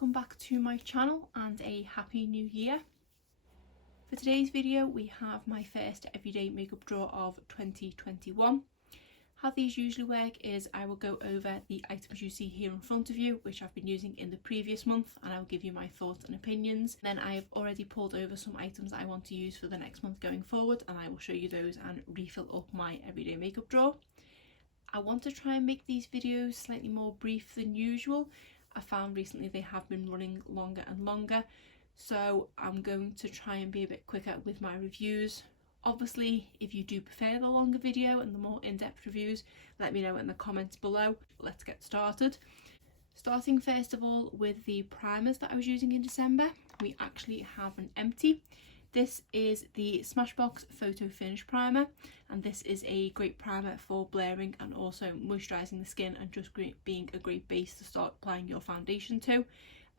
welcome back to my channel and a happy new year. For today's video we have my first everyday makeup draw of 2021. How these usually work is I will go over the items you see here in front of you, which I've been using in the previous month, and I will give you my thoughts and opinions. Then I have already pulled over some items I want to use for the next month going forward, and I will show you those and refill up my everyday makeup drawer. I want to try and make these videos slightly more brief than usual. I found recently they have been running longer and longer, so I'm going to try and be a bit quicker with my reviews. Obviously, if you do prefer the longer video and the more in-depth reviews, let me know in the comments below. Let's get started. Starting first of all with the primers that I was using in December, we actually have an empty. This is the Smashbox Photo Finish Primer, and this is a great primer for blurring and also moisturising the skin and just being a great base to start applying your foundation to.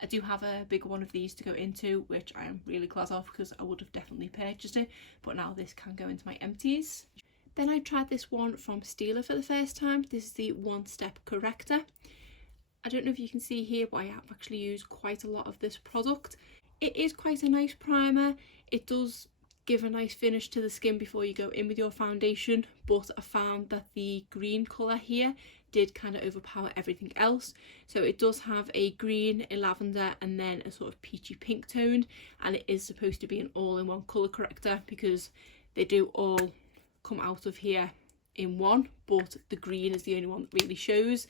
I do have a bigger one of these to go into, which I am really glad of because I would have definitely purchased it, but now this can go into my empties. Then I tried this one from Stila for the first time. This is the Step Corrector. I don't know if you can see here, but I have actually used quite a lot of this product. It is quite a nice primer. It does give a nice finish to the skin before you go in with your foundation, but I found that the green colour here did kind of overpower everything else. So it does have a green, a lavender, and then a sort of peachy pink tone, and it is supposed to be an all-in-one colour corrector because they do all come out of here in one, but the green is the only one that really shows.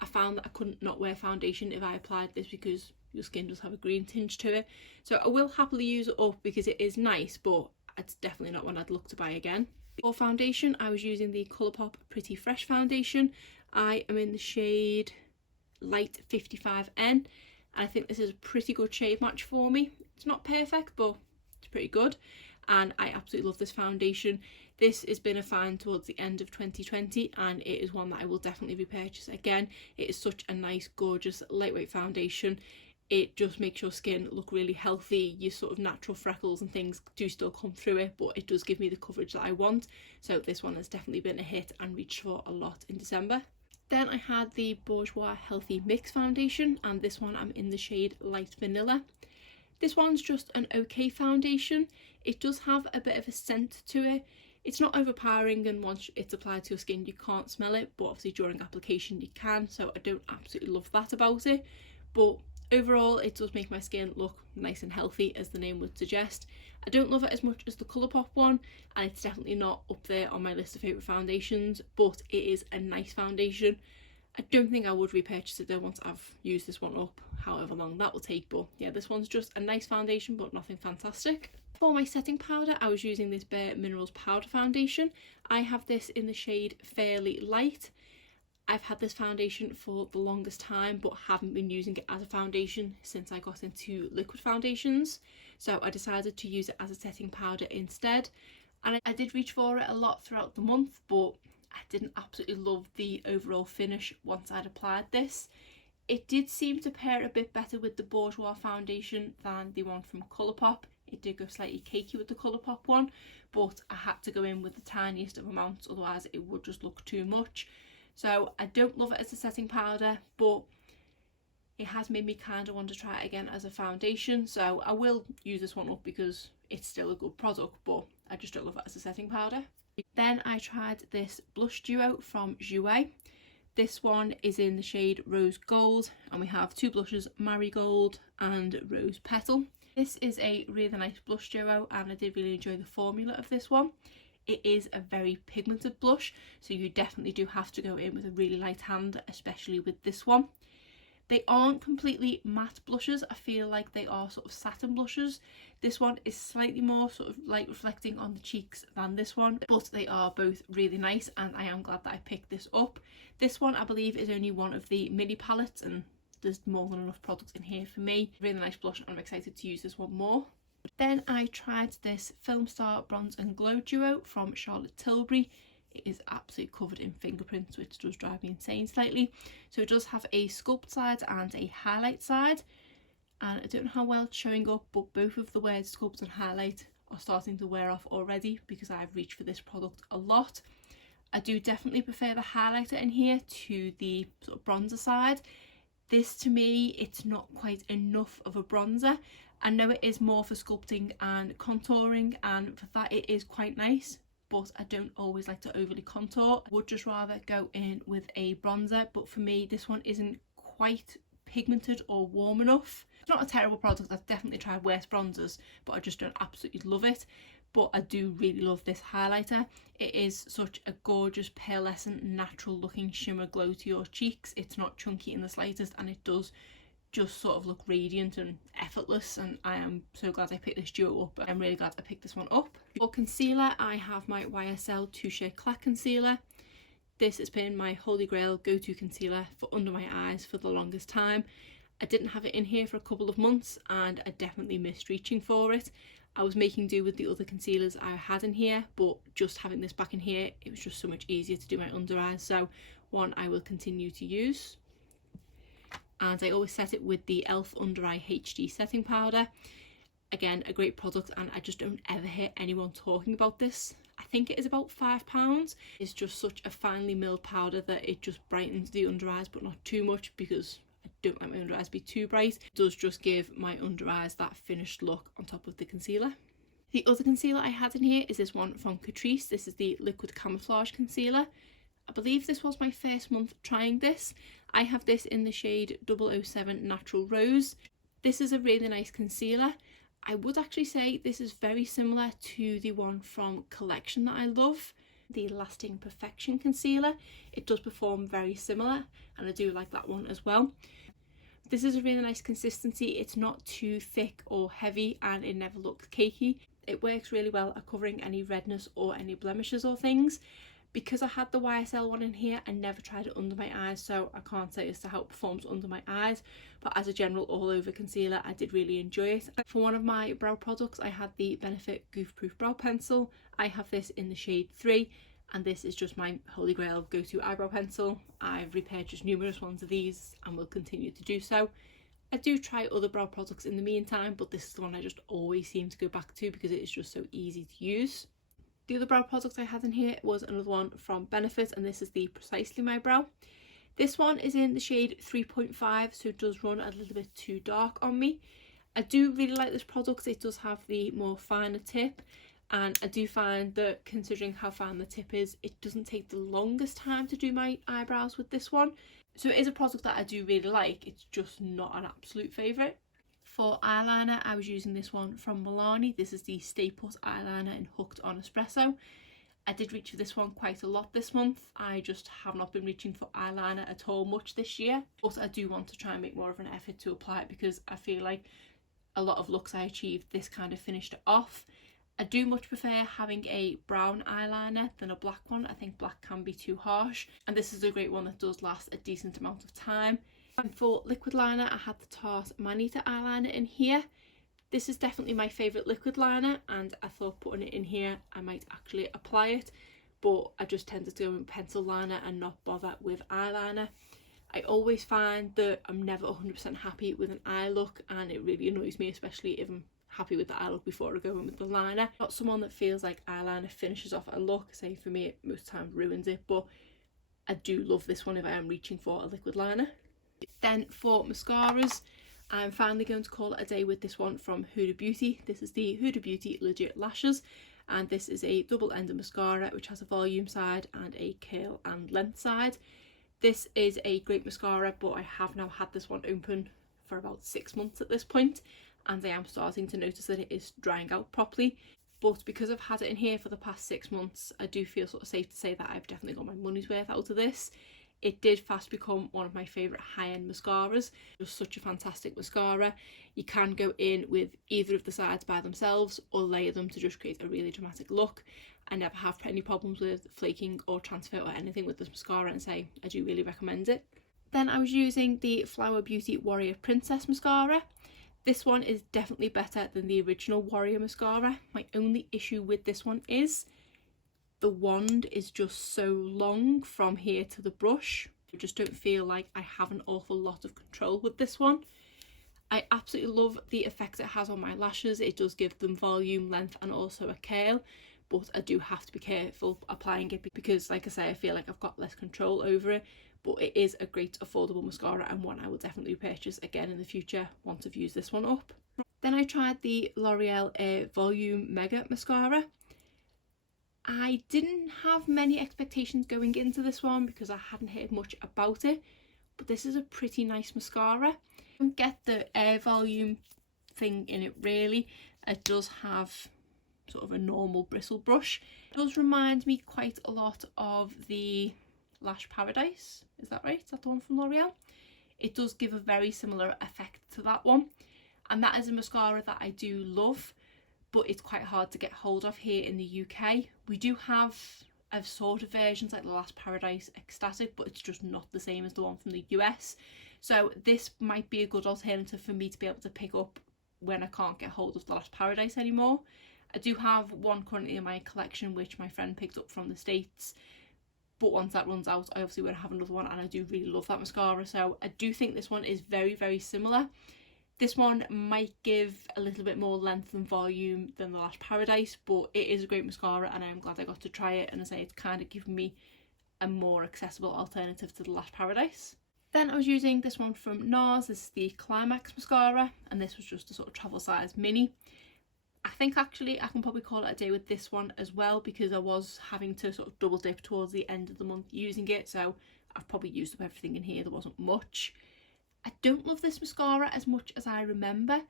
I found that I couldn't not wear foundation if I applied this because your skin does have a green tinge to it. So I will happily use it up because it is nice, but it's definitely not one I'd look to buy again. For foundation, I was using the Colourpop Pretty Fresh foundation. I am in the shade Light 55N, and I think this is a pretty good shade match for me. It's not perfect, but it's pretty good, and I absolutely love this foundation. This has been a find towards the end of 2020, and it is one that I will definitely repurchase again. It is such a nice, gorgeous, lightweight foundation. It just makes your skin look really healthy. Your sort of natural freckles and things do still come through it, but it does give me the coverage that I want. So this one has definitely been a hit and reached for a lot in December. Then I had the Bourgeois Healthy Mix foundation, and this one I'm in the shade Light Vanilla. This one's just an okay foundation. It does have a bit of a scent to it. It's not overpowering, and once it's applied to your skin you can't smell it, but obviously during application you can, so I don't absolutely love that about it. But overall it does make my skin look nice and healthy, as the name would suggest. I don't love it as much as the Colourpop one, and it's definitely not up there on my list of favourite foundations, but it is a nice foundation. I don't think I would repurchase it though once I've used this one up, however long that will take. But yeah, this one's just a nice foundation but nothing fantastic. For my setting powder, I was using this Bare Minerals powder foundation. I have this in the shade Fairly Light. I've had this foundation for the longest time but haven't been using it as a foundation since I got into liquid foundations, so I decided to use it as a setting powder instead. And I did reach for it a lot throughout the month, but I didn't absolutely love the overall finish once I'd applied this. It did seem to pair a bit better with the Bourgeois foundation than the one from Colourpop. It did go slightly cakey with the Colourpop one, but I had to go in with the tiniest of amounts, otherwise it would just look too much. So I don't love it as a setting powder, but it has made me kind of want to try it again as a foundation. So I will use this one up because it's still a good product, but I just don't love it as a setting powder. Then I tried this blush duo from Jouer. This one is in the shade Rose Gold, and we have two blushes, Marigold and Rose Petal. This is a really nice blush duo, and I did really enjoy the formula of this one. It is a very pigmented blush, so you definitely do have to go in with a really light hand, especially with this one. They aren't completely matte blushes. I feel like they are sort of satin blushes. This one is slightly more sort of light reflecting on the cheeks than this one, but they are both really nice, and I am glad that I picked this up. This one I believe is only one of the mini palettes, and there's more than enough products in here for me. Really nice blush, and I'm excited to use this one more. Then I tried this Film Star Bronze and Glow duo from Charlotte Tilbury. It is absolutely covered in fingerprints, which does drive me insane slightly. So it does have a sculpt side and a highlight side, and I don't know how well it's showing up, but both of the words sculpt and highlight are starting to wear off already because I've reached for this product a lot. I do definitely prefer the highlighter in here to the sort of bronzer side. This to me, it's not quite enough of a bronzer. I know it is more for sculpting and contouring, and for that it is quite nice, but I don't always like to overly contour. I would just rather go in with a bronzer, but for me this one isn't quite pigmented or warm enough. It's not a terrible product, I've definitely tried worse bronzers, but I just don't absolutely love it. But I do really love this highlighter. It is such a gorgeous pearlescent natural looking shimmer glow to your cheeks. It's not chunky in the slightest, and it does just sort of look radiant and effortless, and I am so glad I picked this duo up. I'm really glad I picked this one up. For concealer, I have my YSL Touche Éclat concealer. This has been my holy grail go-to concealer for under my eyes for the longest time. I didn't have it in here for a couple of months and I definitely missed reaching for it. I was making do with the other concealers I had in here, but just having this back in here, it was just so much easier to do my under eyes, so one I will continue to use. And I always set it with the e.l.f. Under Eye HD setting powder. Again, a great product, and I just don't ever hear anyone talking about this. I think it is about £5. It's just such a finely milled powder that it just brightens the under eyes, but not too much because I don't like my under eyes to be too bright. It does just give my under eyes that finished look on top of the concealer. The other concealer I had in here is this one from Catrice. This is the Liquid Camouflage Concealer. I believe this was my first month trying this. I have this in the shade 007 Natural Rose. This is a really nice concealer. I would actually say this is very similar to the one from Collection that I love, the Lasting Perfection Concealer. It does perform very similar, and I do like that one as well. This is a really nice consistency. It's not too thick or heavy, and it never looks cakey. It works really well at covering any redness or any blemishes or things. Because I had the YSL one in here, I never tried it under my eyes, so I can't say as to how it performs under my eyes, but as a general all over concealer, I did really enjoy it. For one of my brow products, I had the Benefit Goof Proof Brow Pencil. I have this in the shade 3, and this is just my holy grail go-to eyebrow pencil. I've repurchased numerous ones of these and will continue to do so. I do try other brow products in the meantime, but this is the one I just always seem to go back to because it is just so easy to use. The other brow product I had in here was another one from Benefit, and this is the Precisely My Brow. This one is in the shade 3.5, so it does run a little bit too dark on me. I do really like this product. It does have the more finer tip, and I do find that considering how fine the tip is, it doesn't take the longest time to do my eyebrows with this one. So it is a product that I do really like. It's just not an absolute favourite. For eyeliner, I was using this one from Milani. This is the Stay Put eyeliner in Hooked on Espresso. I did reach for this one quite a lot this month. I just have not been reaching for eyeliner at all much this year. But I do want to try and make more of an effort to apply it because I feel like a lot of looks I achieved, this kind of finished it off. I do much prefer having a brown eyeliner than a black one. I think black can be too harsh. And this is a great one that does last a decent amount of time. And for liquid liner, I had the Tarte Manita eyeliner in here. This is definitely my favourite liquid liner, and I thought putting it in here I might actually apply it, but I just tended to go with pencil liner and not bother with eyeliner. I always find that I'm never 100% happy with an eye look, and it really annoys me, especially if I'm happy with the eye look before I go in with the liner. Not someone that feels like eyeliner finishes off a look. Say for me, it most times ruins it, but I do love this one if I am reaching for a liquid liner. Then for mascaras, I'm finally going to call it a day with this one from Huda Beauty. This is the Huda Beauty Legit Lashes, and this is a double-ended mascara which has a volume side and a curl and length side. This is a great mascara, but I have now had this one open for about 6 months at this point, and I am starting to notice that it is drying out properly. But because I've had it in here for the past 6 months, I do feel sort of safe to say that I've definitely got my money's worth out of this. It did fast become one of my favourite high-end mascaras. Just such a fantastic mascara. You can go in with either of the sides by themselves or layer them to just create a really dramatic look. I never have any problems with flaking or transfer or anything with this mascara, and say I do really recommend it. Then I was using the Flower Beauty Warrior Princess mascara. This one is definitely better than the original Warrior mascara. My only issue with this one is the wand is just so long from here to the brush. I just don't feel like I have an awful lot of control with this one. I absolutely love the effect it has on my lashes. It does give them volume, length and also a curl, but I do have to be careful applying it because, like I say, I feel like I've got less control over it. But it is a great affordable mascara and one I will definitely purchase again in the future once I've used this one up. Then I tried the L'Oreal Air Volume Mega Mascara. I didn't have many expectations going into this one because I hadn't heard much about it, but this is a pretty nice mascara. I don't get the air volume thing in it really. It does have sort of a normal bristle brush. It does remind me quite a lot of the Lash Paradise, is that right? Is that the one from L'Oreal? It does give a very similar effect to that one, and that is a mascara that I do love, but it's quite hard to get hold of here in the UK. We do have a sort of versions like the Lash Paradise Ecstatic, but it's just not the same as the one from the US. So this might be a good alternative for me to be able to pick up when I can't get hold of the Lash Paradise anymore. I do have one currently in my collection which my friend picked up from the States, but once that runs out I obviously won't have another one, and I do really love that mascara. So I do think this one is very, very similar. This one might give a little bit more length and volume than the Lash Paradise, but it is a great mascara and I'm glad I got to try it, and I say it's kind of given me a more accessible alternative to the Lash Paradise. Then I was using this one from Nars. This is the Climax mascara, and this was just a sort of travel size mini. I think actually I can probably call it a day with this one as well, because I was having to sort of double dip towards the end of the month using it, so I've probably used up everything in here. There wasn't much. I don't love this mascara as much as I remember.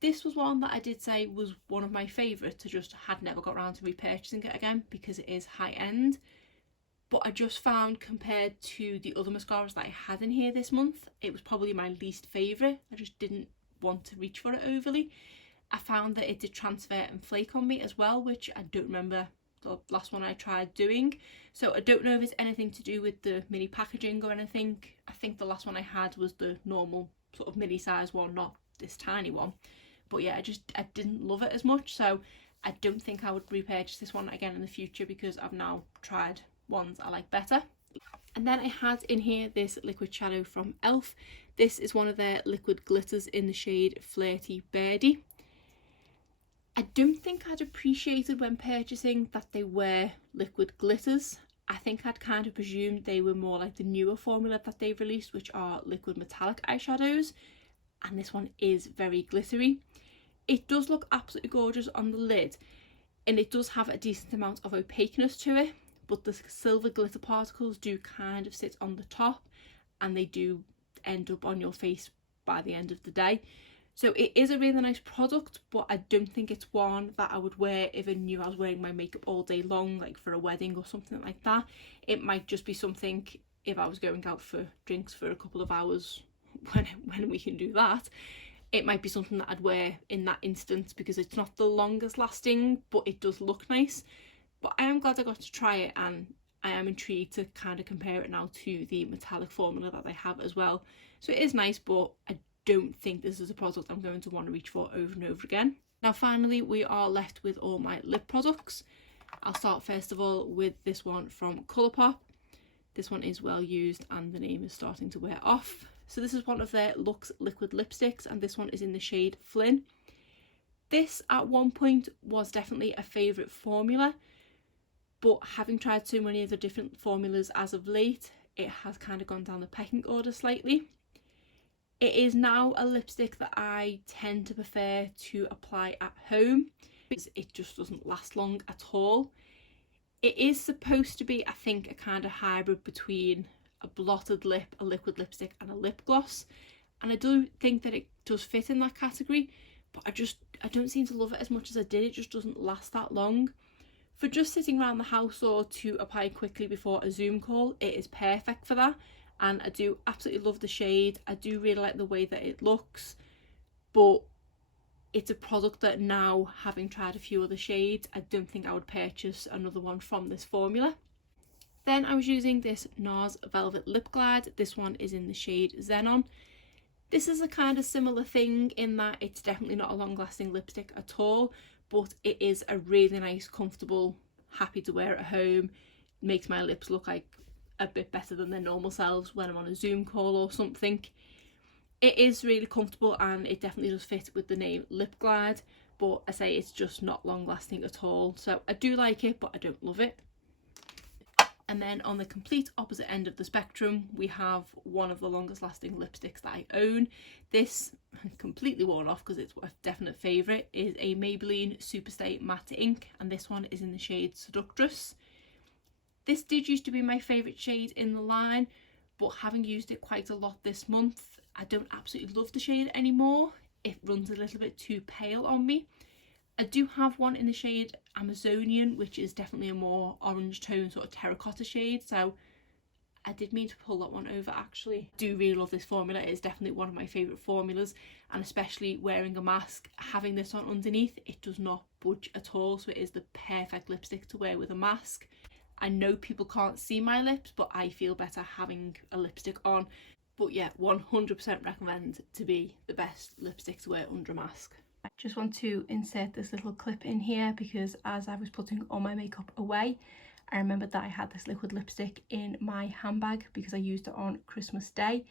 This was one that I did say was one of my favourites. I just had never got around to repurchasing it again because it is high end. But I just found, compared to the other mascaras that I had in here this month, it was probably my least favourite. I just didn't want to reach for it overly. I found that it did transfer and flake on me as well, which I don't remember the last one I tried doing. So I don't know if it's anything to do with the mini packaging or anything. I think the last one I had was the normal sort of mini size one, not this tiny one. But yeah, I didn't love it as much, so I don't think I would repurchase this one again in the future because I've now tried ones I like better. And then I had in here this liquid shadow from e.l.f. This is one of their liquid glitters in the shade Flirty Birdie. I don't think I'd appreciated when purchasing that they were liquid glitters. I think I'd kind of presumed they were more like the newer formula that they've released, which are liquid metallic eyeshadows, and this one is very glittery. It does look absolutely gorgeous on the lid, and it does have a decent amount of opaqueness to it, but the silver glitter particles do kind of sit on the top, and they do end up on your face by the end of the day. So it is a really nice product, but I don't think it's one that I would wear if I knew I was wearing my makeup all day long, like for a wedding or something like that. It might just be something if I was going out for drinks for a couple of hours, when we can do that. It might be something that I'd wear in that instance because it's not the longest lasting, but it does look nice. But I am glad I got to try it, and I am intrigued to kind of compare it now to the metallic formula that they have as well. So it is nice, but I don't think this is a product I'm going to want to reach for over and over again. Now finally we are left with all my lip products. I'll start first of all with this one from Colourpop. This one is well used and the name is starting to wear off. So this is one of their Luxe liquid lipsticks, and this one is in the shade Flynn. This at one point was definitely a favourite formula, but having tried so many of the different formulas as of late, it has kind of gone down the pecking order slightly. It is now a lipstick that I tend to prefer to apply at home because it just doesn't last long at all. It is supposed to be, I think, a kind of hybrid between a blotted lip, a liquid lipstick and a lip gloss, and I do think that it does fit in that category, but I don't seem to love it as much as I did. It just doesn't last that long. For just sitting around the house or to apply quickly before a Zoom call, it is perfect for that. And I do absolutely love the shade. I do really like the way that it looks, but it's a product that now, having tried a few other shades, I don't think I would purchase another one from this formula. Then I was using this Nars Velvet Lip Glide. This one is in the shade Xenon. This is a kind of similar thing in that it's definitely not a long-lasting lipstick at all, but it is a really nice, comfortable, happy to wear at home. It makes my lips look like a bit better than their normal selves when I'm on a Zoom call or something. It is really comfortable and it definitely does fit with the name Lip Glide, but I say it's just not long lasting at all. So I do like it, but I don't love it. And then on the complete opposite end of the spectrum, we have one of the longest lasting lipsticks that I own. This, completely worn off because it's a definite favourite, is a Maybelline Superstay Matte Ink, and this one is in the shade Seductress. This did used to be my favourite shade in the line, but having used it quite a lot this month, I don't absolutely love the shade anymore. It runs a little bit too pale on me. I do have one in the shade Amazonian, which is definitely a more orange tone, sort of terracotta shade, so I did mean to pull that one over actually. I do really love this formula. It is definitely one of my favourite formulas, and especially wearing a mask, having this on underneath, it does not budge at all, so it is the perfect lipstick to wear with a mask. I know people can't see my lips, but I feel better having a lipstick on. But yeah, 100% recommend to be the best lipstick to wear under a mask. I just want to insert this little clip in here because as I was putting all my makeup away, I remembered that I had this liquid lipstick in my handbag because I used it on Christmas Day.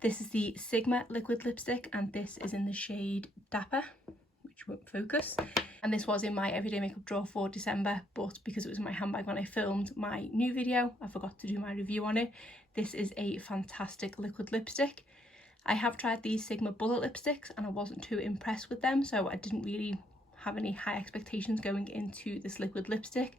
This is the Sigma liquid lipstick, and this is in the shade Dapper, which won't focus. And this was in my everyday makeup drawer for December, but because it was in my handbag when I filmed my new video, I forgot to do my review on it. This is a fantastic liquid lipstick. I have tried these Sigma bullet lipsticks and I wasn't too impressed with them, so I didn't really have any high expectations going into this liquid lipstick.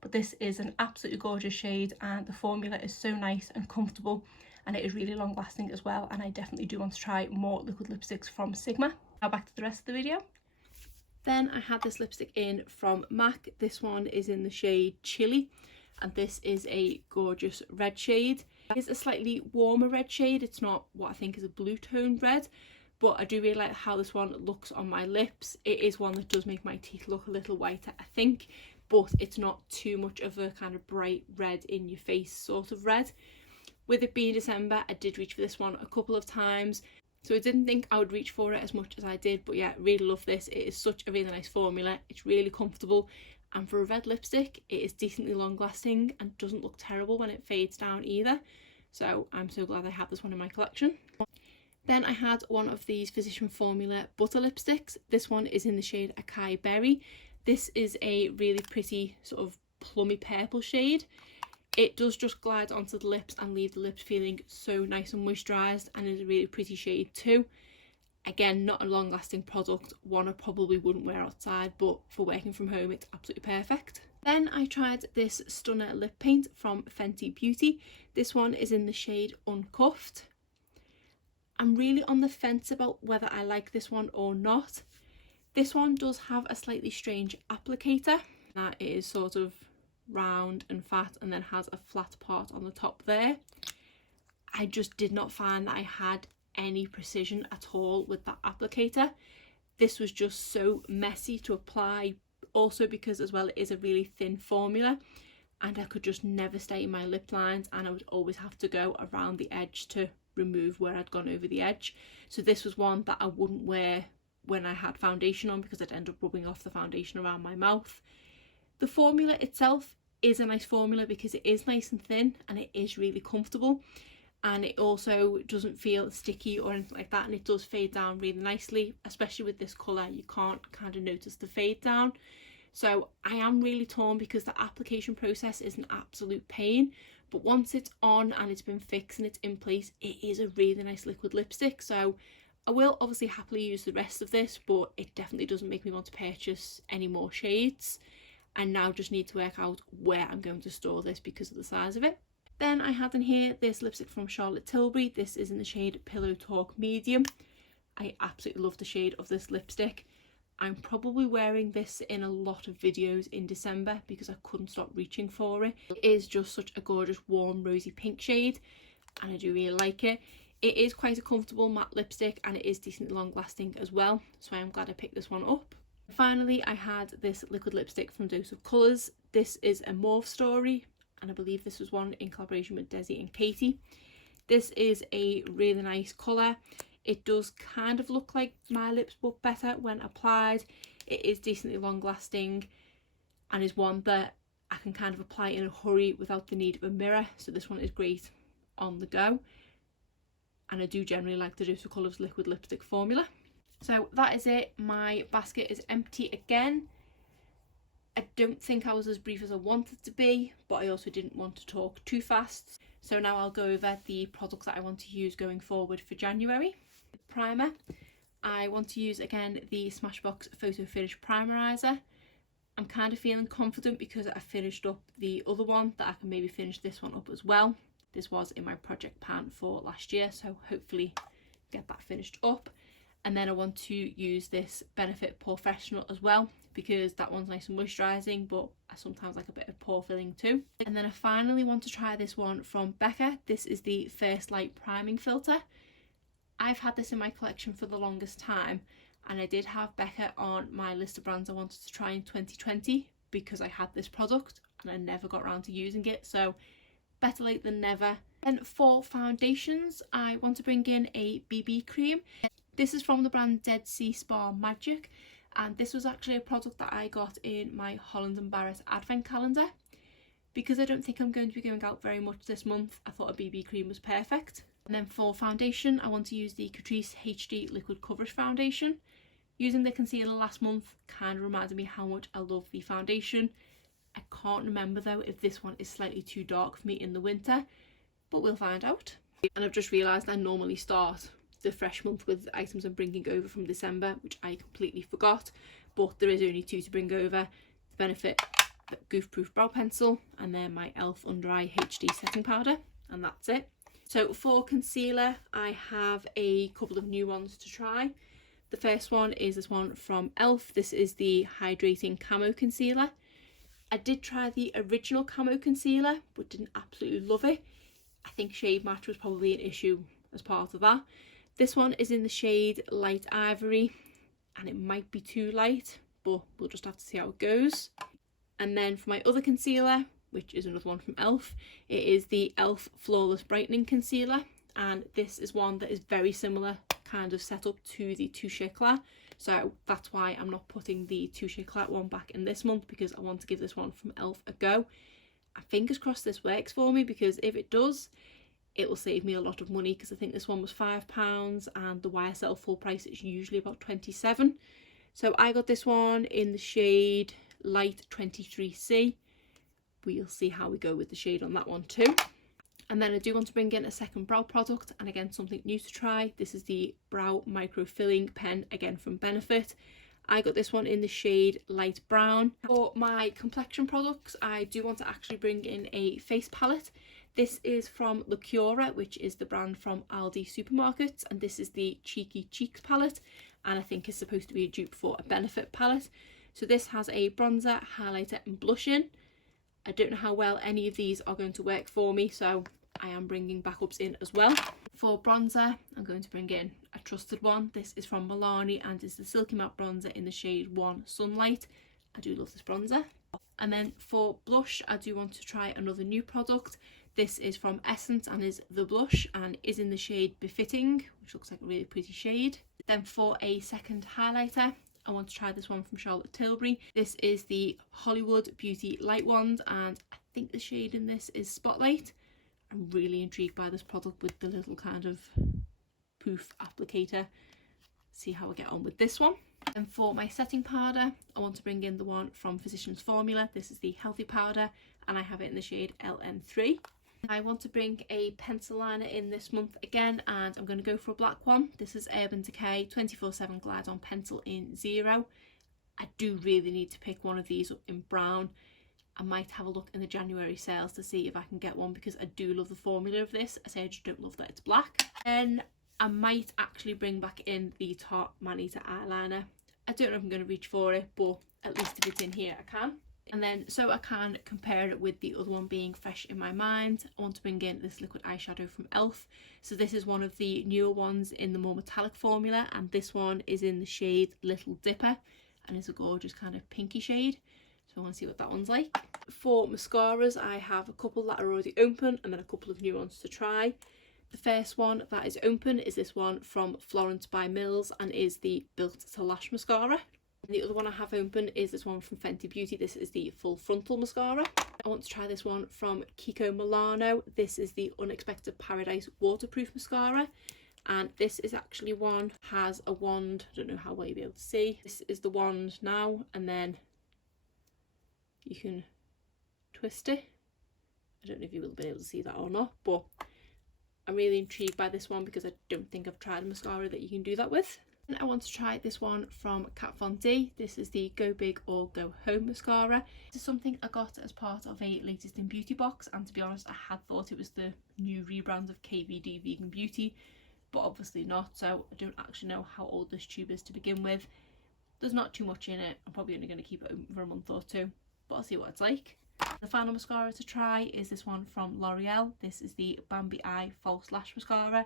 But this is an absolutely gorgeous shade, and the formula is so nice and comfortable, and it is really long lasting as well, and I definitely do want to try more liquid lipsticks from Sigma. Now back to the rest of the video. Then I had this lipstick in from MAC. This one is in the shade Chili, and this is a gorgeous red shade. It's a slightly warmer red shade. It's not what I think is a blue toned red, but I do really like how this one looks on my lips. It is one that does make my teeth look a little whiter, I think, but it's not too much of a kind of bright red in your face sort of red. With it being December, I did reach for this one a couple of times, so I didn't think I would reach for it as much as I did, but yeah, really love this. It is such a really nice formula. It's really comfortable, and for a red lipstick, it is decently long lasting and doesn't look terrible when it fades down either. So I'm so glad I have this one in my collection. Then I had one of these Physician Formula butter lipsticks. This one is in the shade Acai Berry. This is a really pretty sort of plummy purple shade. It does just glide onto the lips and leave the lips feeling so nice and moisturised, and is a really pretty shade too. Again, not a long lasting product, one I probably wouldn't wear outside, but for working from home it's absolutely perfect. Then I tried this stunner lip paint from Fenty Beauty. This one is in the shade Uncuffed. I'm really on the fence about whether I like this one or not. This one does have a slightly strange applicator. That it is sort of round and fat and then has a flat part on the top there. I just did not find that I had any precision at all with that applicator. This was just so messy to apply, also because as well it is a really thin formula, and I could just never stay in my lip lines, and I would always have to go around the edge to remove where I'd gone over the edge. So this was one that I wouldn't wear when I had foundation on because I'd end up rubbing off the foundation around my mouth. The formula itself is a nice formula because it is nice and thin and it is really comfortable, and it also doesn't feel sticky or anything like that, and it does fade down really nicely. Especially with this colour, you can't kind of notice the fade down. So I am really torn because the application process is an absolute pain, but once it's on and it's been fixed and it's in place, it is a really nice liquid lipstick. So I will obviously happily use the rest of this, but it definitely doesn't make me want to purchase any more shades. And now just need to work out where I'm going to store this because of the size of it. Then I had in here this lipstick from Charlotte Tilbury. This is in the shade Pillow Talk Medium. I absolutely love the shade of this lipstick. I'm probably wearing this in a lot of videos in December because I couldn't stop reaching for it. It is just such a gorgeous warm rosy pink shade, and I do really like it. It is quite a comfortable matte lipstick, and it is decently long lasting as well, so I'm glad I picked this one up. Finally, I had this liquid lipstick from Dose of Colours. This is a Mauve Story, and I believe this was one in collaboration with Desi and Katie. This is a really nice colour. It does kind of look like my lips but better when applied. It is decently long lasting and is one that I can kind of apply in a hurry without the need of a mirror, so this one is great on the go. And I do generally like the Dose of Colours liquid lipstick formula. So that is it. My basket is empty again. I don't think I was as brief as I wanted to be, but I also didn't want to talk too fast. So now I'll go over the products that I want to use going forward for January. Primer. I want to use again the Smashbox Photo Finish Primerizer. I'm kind of feeling confident because I finished up the other one that I can maybe finish this one up as well. This was in my project pan for last year, so hopefully get that finished up. And then I want to use this Benefit Porefessional as well because that one's nice and moisturising, but I sometimes like a bit of pore filling too. And then I finally want to try this one from Becca. This is the First Light Priming Filter. I've had this in my collection for the longest time, and I did have Becca on my list of brands I wanted to try in 2020 because I had this product and I never got around to using it, so better late than never. And for foundations, I want to bring in a BB cream. This is from the brand Dead Sea Spa Magic, and this was actually a product that I got in my Holland & Barrett advent calendar. Because I don't think I'm going to be going out very much this month, I thought a BB cream was perfect. And then for foundation, I want to use the Catrice HD Liquid Coverage Foundation. Using the concealer last month kind of reminded me how much I love the foundation. I can't remember though if this one is slightly too dark for me in the winter, but we'll find out. And I've just realised I normally start the fresh month with items I'm bringing over from December, which I completely forgot, but there is only 2 to bring over. The Benefit Goof Proof Brow Pencil and then my e.l.f. Under Eye HD Setting Powder, and that's it. So for concealer, I have a couple of new ones to try. The first one is this one from e.l.f. This is the Hydrating Camo Concealer. I did try the original Camo Concealer, but didn't absolutely love it. I think shade match was probably an issue as part of that. This one is in the shade Light Ivory, and it might be too light, but we'll just have to see how it goes. And then for my other concealer, which is another one from e.l.f., it is the e.l.f. Flawless Brightening Concealer, and this is one that is very similar kind of setup to the Touche Eclat, so that's why I'm not putting the Touche Eclat one back in this month, because I want to give this one from e.l.f. a go. And fingers crossed this works for me, because if it does, it will save me a lot of money, because I think this one was £5 and the YSL full price is usually about £27. So I got this one in the shade Light 23C. We'll see how we go with the shade on that one too. And then I do want to bring in a second brow product, and again something new to try. This is the Brow Micro Filling Pen, again from Benefit. I got this one in the shade Light Brown. For my complexion products, I do want to actually bring in a face palette. This is from Lacura, which is the brand from Aldi supermarkets, and this is the Cheeky Cheeks palette, and I think it's supposed to be a dupe for a Benefit palette. So this has a bronzer, highlighter and blush in. I don't know how well any of these are going to work for me, so I am bringing backups in as well. For bronzer, I'm going to bring in a trusted one. This is from Milani and is the Silky Matte Bronzer in the shade 1 Sunlight. I do love this bronzer. And then for blush, I do want to try another new product. This is from Essence and is the blush and is in the shade Befitting, which looks like a really pretty shade. Then for a second highlighter, I want to try this one from Charlotte Tilbury. This is the Hollywood Beauty Light Wand, and I think the shade in this is Spotlight. I'm really intrigued by this product with the little kind of poof applicator. See how I get on with this one. And for my setting powder, I want to bring in the one from Physicians Formula. This is the Healthy Powder, and I have it in the shade LN3. I want to bring a pencil liner in this month again, and I'm going to go for a black one. This is Urban Decay 24/7 Glide On Pencil in 0. I do really need to pick one of these up in brown. I might have a look in the January sales to see if I can get one, because I do love the formula of this. I say I just don't love that it's black. Then I might actually bring back in the Tarte Man-Eater eyeliner. I don't know if I'm going to reach for it, but at least if it's in here I can. And then so I can compare it with the other one being fresh in my mind, I want to bring in this liquid eyeshadow from e.l.f. So this is one of the newer ones in the more metallic formula, and this one is in the shade Little Dipper and is a gorgeous kind of pinky shade. So I want to see what that one's like. For mascaras, I have a couple that are already open and then a couple of new ones to try. The first one that is open is this one from Florence by Mills and is the Built to Lash mascara. And the other one I have open is this one from Fenty Beauty. This is the Full Frontal mascara. I want to try this one from Kiko Milano. This is the Unexpected Paradise waterproof mascara. and this is actually one, has a wand. I don't know how well you'll be able to see. This is the wand now, and then you can twist it. I don't know if you will be able to see that or not, but I'm really intrigued by this one because I don't think I've tried a mascara that you can do that with. And I want to try this one from Kat Von D. This is the Go Big or Go Home mascara. This is something I got as part of a Latest in Beauty box, and to be honest, I had thought it was the new rebrand of KVD Vegan Beauty, but obviously not, so I don't actually know how old this tube is to begin with. There's not too much in it. I'm probably only going to keep it open for a month or two, but I'll see what it's like. The final mascara to try is this one from L'Oreal. This is the Bambi Eye False Lash Mascara.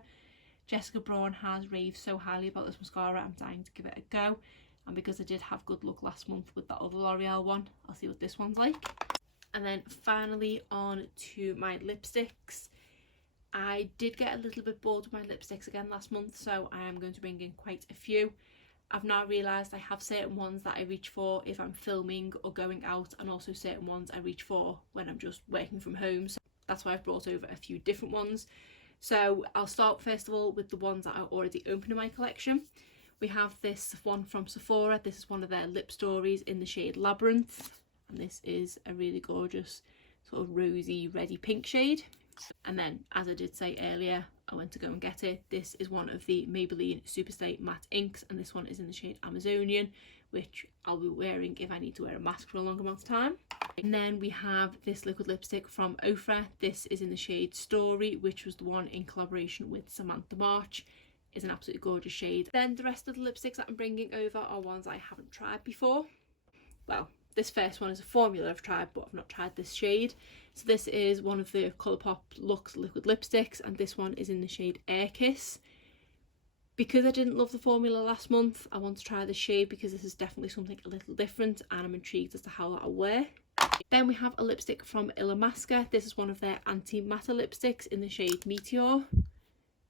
Jessica Braun has raved so highly about this mascara, I'm dying to give it a go. And because I did have good luck last month with that other L'Oreal one, I'll see what this one's like. And then finally on to my lipsticks. I did get a little bit bored with my lipsticks again last month, so I am going to bring in quite a few. I've now realised I have certain ones that I reach for if I'm filming or going out, and also certain ones I reach for when I'm just working from home. So that's why I've brought over a few different ones. So I'll start first of all with the ones that are already open in my collection. We have this one from Sephora. This is one of their lip stories in the shade Labyrinth. And this is a really gorgeous sort of rosy, reddy pink shade. And then, as I did say earlier, I went to go and get it. This is one of the Maybelline Superstay Matte Inks, and this one is in the shade Amazonian, which I'll be wearing if I need to wear a mask for a long amount of time. And then we have this liquid lipstick from Ofra. This is in the shade Story, which was the one in collaboration with Samantha March. It's an absolutely gorgeous shade. Then the rest of the lipsticks that I'm bringing over are ones I haven't tried before. Well, this first one is a formula I've tried, but I've not tried this shade. So this is one of the Colourpop Luxe liquid lipsticks, and this one is in the shade Air Kiss. Because I didn't love the formula last month, I want to try this shade because this is definitely something a little different, and I'm intrigued as to how that'll wear. Then we have a lipstick from Illamasqua. This is one of their anti-matter lipsticks in the shade Meteor,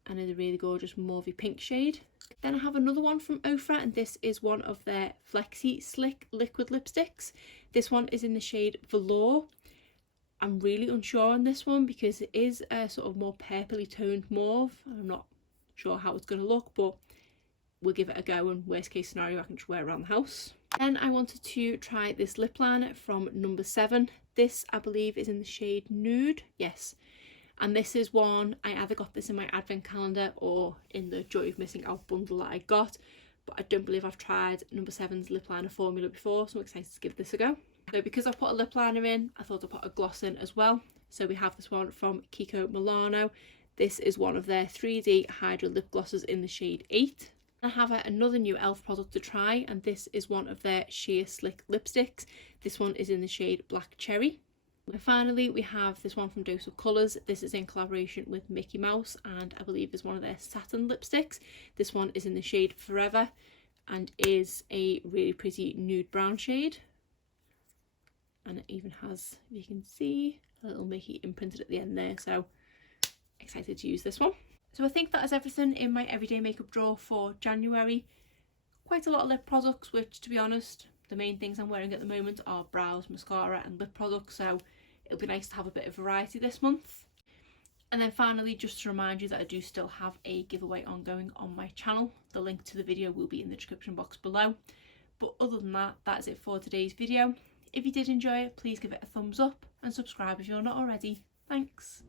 and is a really gorgeous mauvey pink shade. Then I have another one from Ofra, and this is one of their Flexi Slick liquid lipsticks. This one is in the shade Velour. I'm really unsure on this one because it is a sort of more purpley toned mauve. I'm not sure how it's going to look, but we'll give it a go, and worst case scenario I can just wear it around the house. Then I wanted to try this lip liner from number 7. This I believe is in the shade Nude, yes. And this is one, I either got this in my advent calendar or in the Joy of Missing Out bundle that I got, but I don't believe I've tried number 7's lip liner formula before, so I'm excited to give this a go. So because I've put a lip liner in, I thought I'd put a gloss in as well. So we have this one from Kiko Milano. This is one of their 3D Hydra lip glosses in the shade 8. I have another new e.l.f. product to try, and this is one of their Sheer Slick lipsticks. This one is in the shade Black Cherry. And finally we have this one from Dose of Colours. This is in collaboration with Mickey Mouse, and I believe is one of their satin lipsticks. This one is in the shade Forever and is a really pretty nude brown shade. And it even has, if you can see, a little Mickey imprinted at the end there, so excited to use this one. So I think that is everything in my everyday makeup drawer for January. Quite a lot of lip products, which to be honest, the main things I'm wearing at the moment are brows, mascara and lip products, so it'll be nice to have a bit of variety this month. And then finally, just to remind you that I do still have a giveaway ongoing on my channel. The link to the video will be in the description box below. But other than that, that is it for today's video. If you did enjoy it, please give it a thumbs up and subscribe if you're not already. Thanks.